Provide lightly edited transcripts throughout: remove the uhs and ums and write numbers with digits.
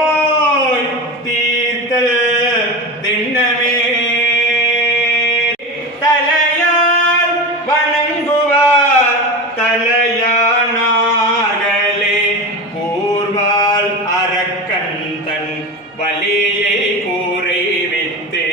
நோய் தீர்த்தல் திண்ணமே தலையால் வணங்குவார் தலையானார்களே கூர்வால் அரக்கன் தன் வலியை கூரை வைத்து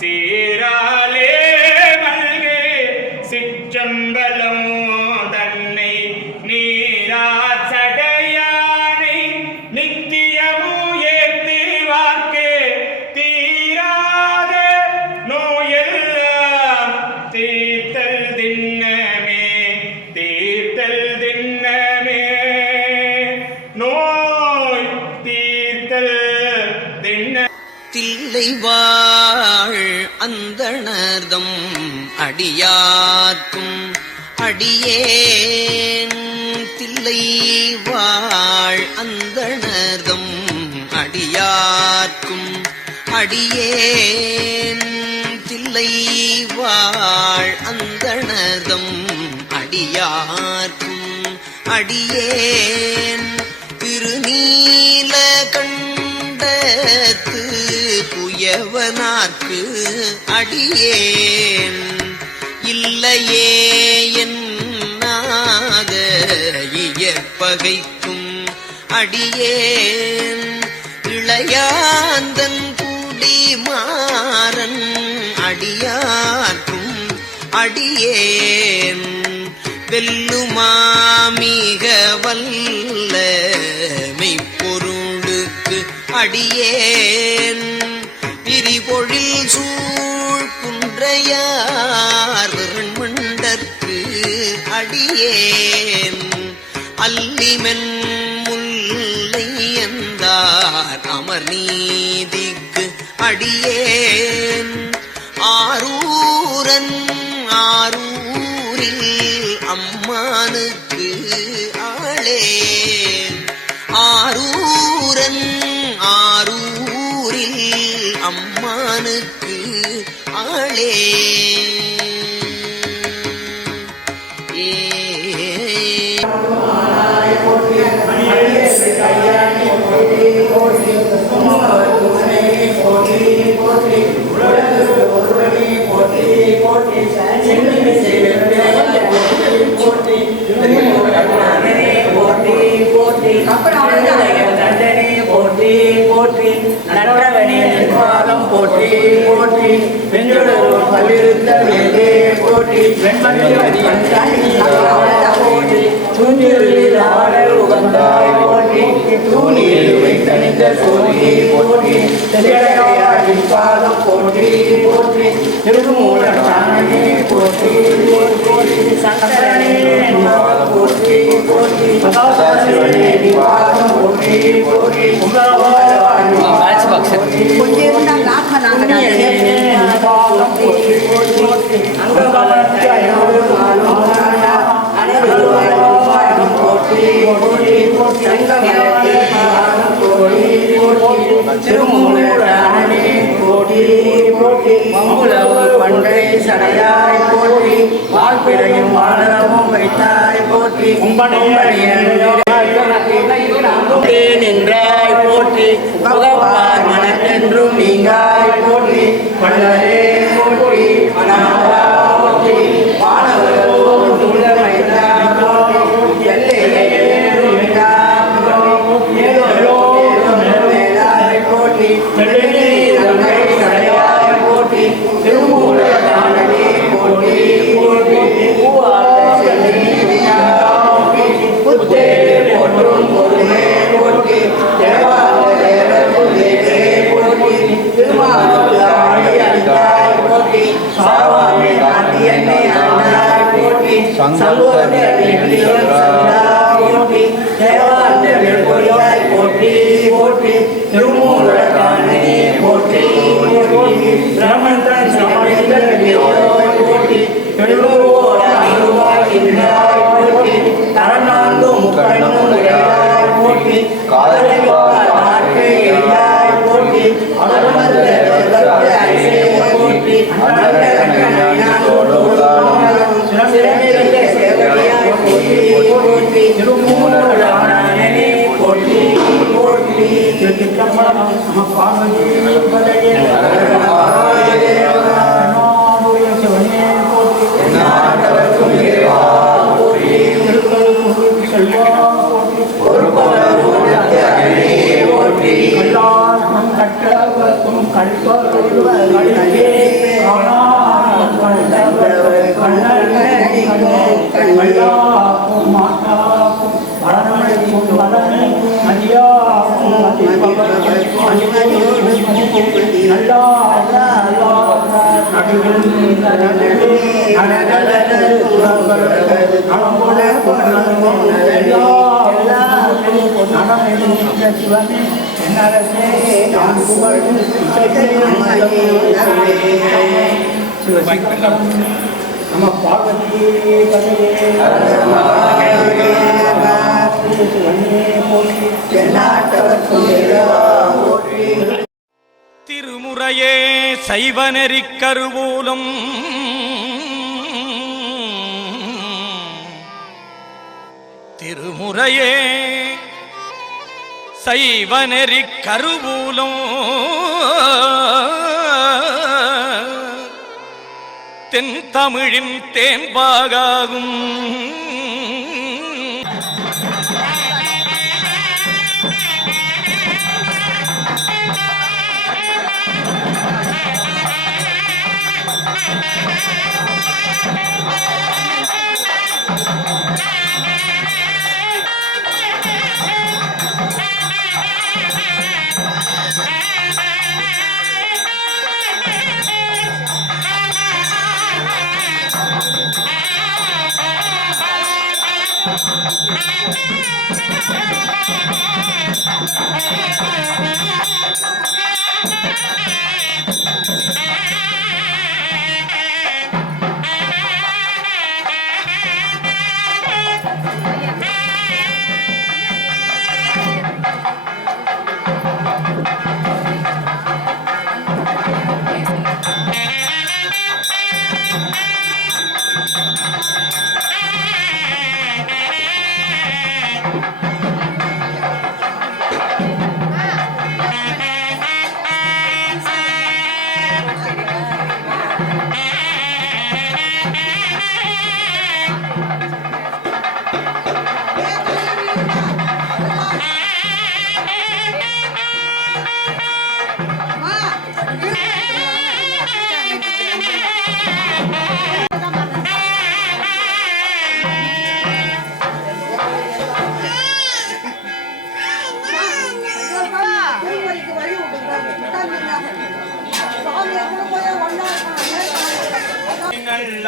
சீராலே மல்கே சிற்றம்பலம் தன்னை நீரா சடையானை நித்தியமு ஏத்தி வார்க்கே தீராத நோயெல்லாம் தீர்த்தல் திண்ணமே தீர்த்தல் திண்ணமே நோய் தீர்த்தல் திண்ண தில்லைவாழ் அந்தணர்தம் அடியார்க்கும் அடியேன் தில்லைவாழ் அந்தணர்தம் அடியார்க்கும் அடியேன் தில்லைவாழ் அந்தணர்தம் அடியார்க்கும் அடியேன் திருநீல கண்டத்து புயவனார்க்கு அடியேன் இல்லையே என்னாத இயற்பகைக்கும் அடியேன் இளையாந்தன் குடிமாறன் அடியார்க்கும் அடியேன் வெல்லுமாமிக வல்ல மெய்ப்பொருளுக்கு அடியேன் பிரிபொழில் சூழ் குன்றையார் மண்டற்கு அடியேன் அல்லிமென் முல்லை எந்தார் அமர் நீதிக்கு அடியேன் ஆரூரன் ஆரூரில் அம்மானுக்கு ஆளேன் ஆரூரன் ஆரூரில் அம்மானுக்கு ஆளே போற்றி நற்றவனே பாதம் போற்றி போற்றி வெஞ்சொடரும் பல்லிருந்த வேலே போற்றி வெண்மணி போற்றி தூஞ்சில் ஆடல் உகந்தாய் போற்றி தூணியில் வைத்தணிந்த சோழியை போற்றி தெரியடையாடின் பாதம் போற்றி போற்றி திருமூலன் சாணனே போற்றி போற்றி சங்கரனே போற்றி போற்றி மகாசிவனே பாதம் போற்றி போற்றி திருமூலனே போற்றி போற்றி பண்டை சடையாய் போற்றி வாழ்பிறையும் வாழறவும் வைத்தாய் போற்றி நின்றாய் போற்றி பகவான் மனத்தென்றும் நீங்காய் போற்றி பண்டரே போற்றி மனாவா போற்றி வானவரோடு துள்ளமைந்தாய் போற்றி எல்லையே போற்றி சடையாய் போற்றி திருமூலனே போற்றி போற்றி போற்றும் பொருளே போற்றி தேவாலய போற்றி திருமாவளி அறிந்தாய் போற்றி நம பார்வதி பதையே சிவனே போற்றி செல்வா போற்றி கல்லார்க்கும் கற்றவர்க்கும் கல்வர்களே கல்லாக்கும் மாட்டாக்கும் மரணமைக்கும் மதனை மதியாக்கும் சிவனே என்னரசே நம பார்வதி பதையே சிவனே போற்றி திருமுறையே சைவநெறிக் கருவூலம் திருமுறையே சைவநெறிக் கருவூலம் தென் தமிழின் தேன்பாகாகும்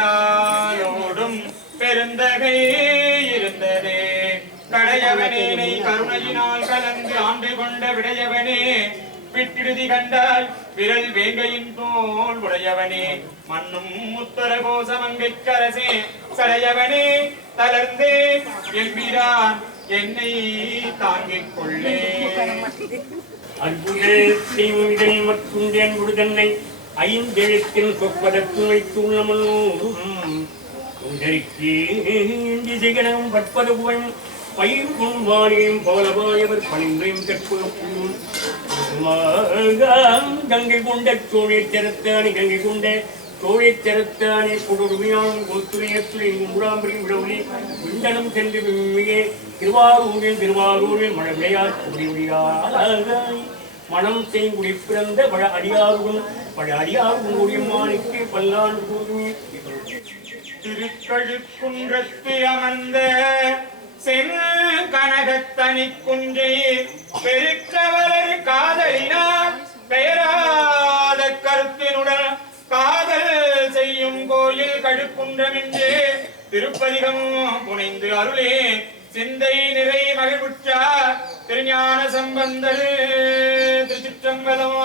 நல்லாளோடும் பெருந்தகை இருந்ததே கடையவனேனை கருணையினால் கலந்து ஆண்டு கொண்ட விடையவனே விட்டிடுதி கண்டால் விரல் வேங்கையின் தோல் உடையவனே மண்ணும் முத்தர கோசமங்கைக்கரசே சடையவனே தளர்ந்தே என்கிறான் என்னை தாங்கிக் கொள்ளே அன்புகள் செய்வதில் மற்றும் என்பது தன்னை ஐந்தெழுத்தில் சொற்பதற்கு வைத்துள்ளமல்லோரும் திசைகணம் பற்பது புகழும் பயிர்க்கும் வாரியும் பவலவாயவர் பணிந்தையும் கற்பும் கங்கை கொண்ட சோழியச் சரத்தானி கங்கை கொண்ட சோழியச் சரத்தானி கொடுமையான் கோத்துணையத்துறை முடாம்பரி விடவுளி விண்டனம் சென்று மிகே திருவாரூரில் மழை விளையார் குடியுடியாய் மனம் செய்குடி பிறந்த பழ அடியாரும் கூடியம்மானுக்கு பல்லாண்டு கூறுமே திருக்கழுக்குன்றத்து அமர்ந்த செங்கனகத்தனி குன்றை பெருக்கவரர் காதலினார் பெயராத கருத்தினுடன் காதல் செய்யும் கோயில் கழுக்குன்றமென்றே திருப்பதிகம் புனைந்து அருளே சிந்தை நிறை மகிழ்வுற்றார் திருஞான சம்பந்தர் திருச்சிற்றம்பலம்.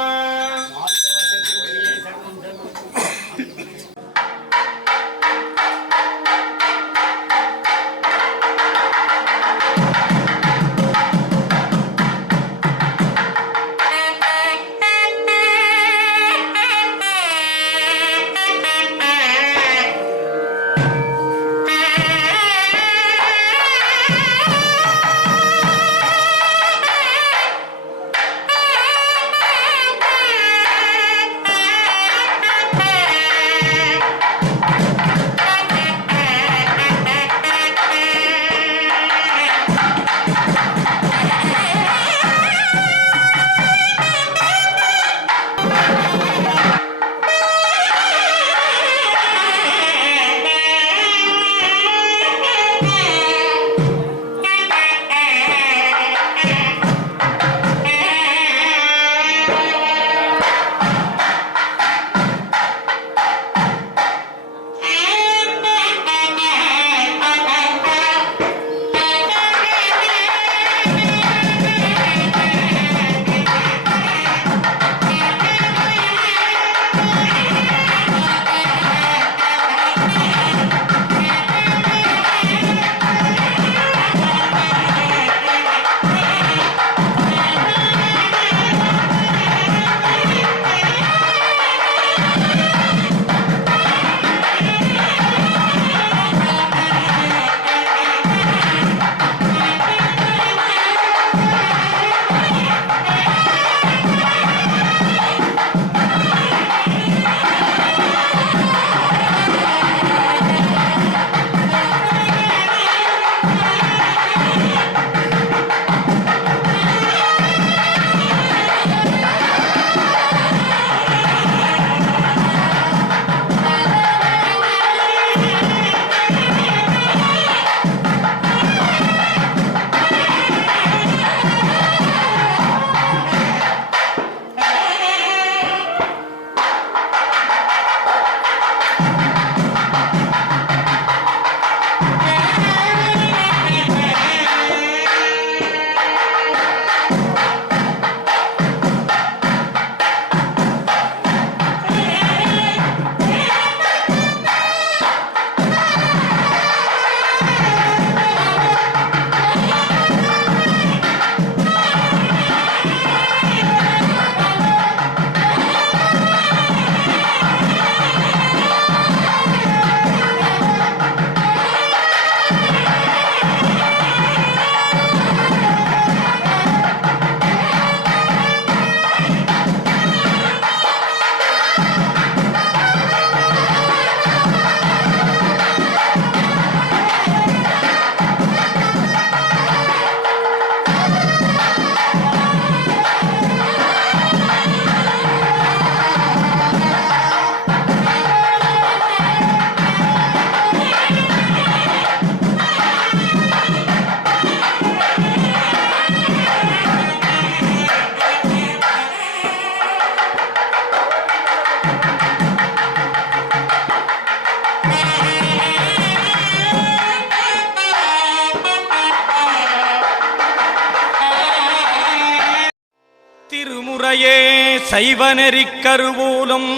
திருமுறையே சைவநெறிக் கருவூலம்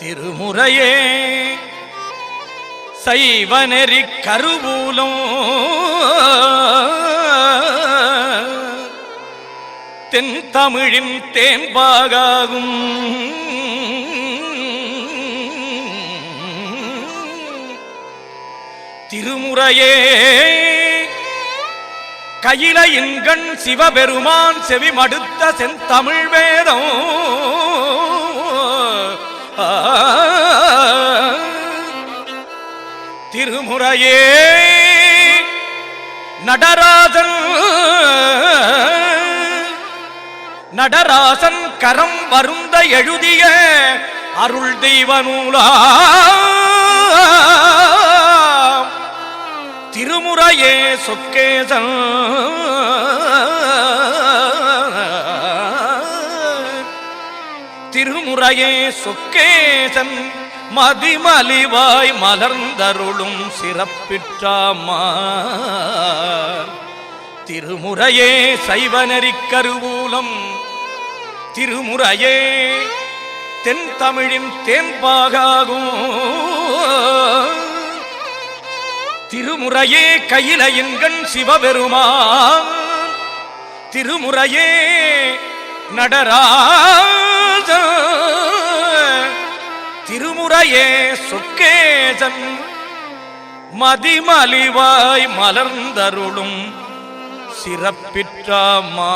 திருமுறையே சைவநெறிக் கருவூலம் தென் தமிழின் தேன்பாகாகும் திருமுறையே கையிலையின்கண் சிவபெருமான் செவிமடுத்த செந்தமிழ் வேதம் திருமுறையே நடராசன் கரம் வருந்த எழுதிய அருள் தெய்வ நூலா திருமுறையே சொக்கேசன் திருமுறையே சொக்கேசன் மதிமலிவாய் மலர்ந்தருளும் சிறப்பிற்றாமா திருமுறையே சைவநெறிக் கருவூலம் திருமுறையே தென் தமிழின் தேன்பாகாகும் திருமுறையே கையிலையின்கண் சிவபெருமான் திருமுறையே நடராஜ திருமுறையே சொக்கேசன் மதிமலிவாய் மலர்ந்தருளும் சிறப்பிற்றாமா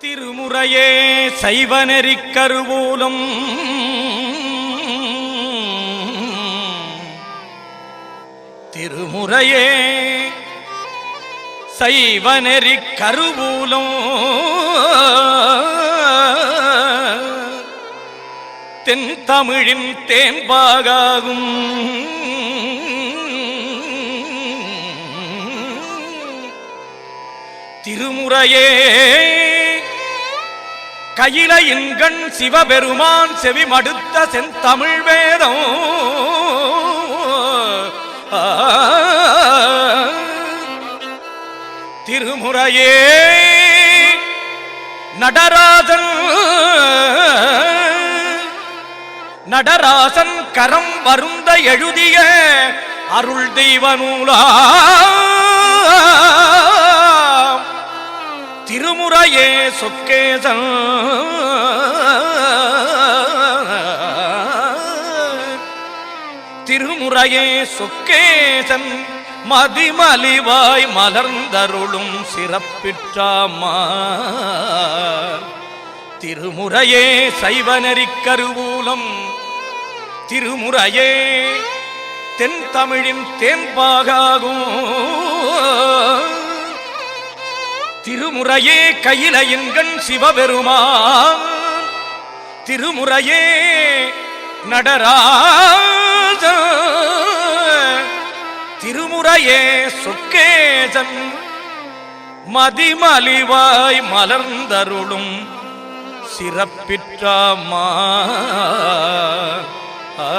திருமுறையே சைவநெறிக் கருவூலம் திருமுறையே சைவநெறிக் கருவூலம் தென் தமிழின் தேன்பாகாகும் திருமுறையே கையிலையின்கண் சிவபெருமான் செவிமடுத்த செந்தமிழ் வேதம் திருமுறையே நடராசன் கரம் வருந்த எழுதிய அருள் தெய்வ நூலா திருமுறையே சொக்கேசன் திருமுறையே சொக்கேசன் மதிமலிவாய் மலர்ந்தருளும் சிறப்பிற்றாமா திருமுறையே சைவநெறிக் கருவூலம் திருமுறையே தென் தமிழின் தேன்பாகாகும் திருமுறையே கையிலையின்கண் சிவபெருமான் திருமுறையே நடராஜ திருமுறையே சொக்கேசன் மதிமலிவாய் மலர்ந்தருளும் சிறப்பிற்றாமா ஆ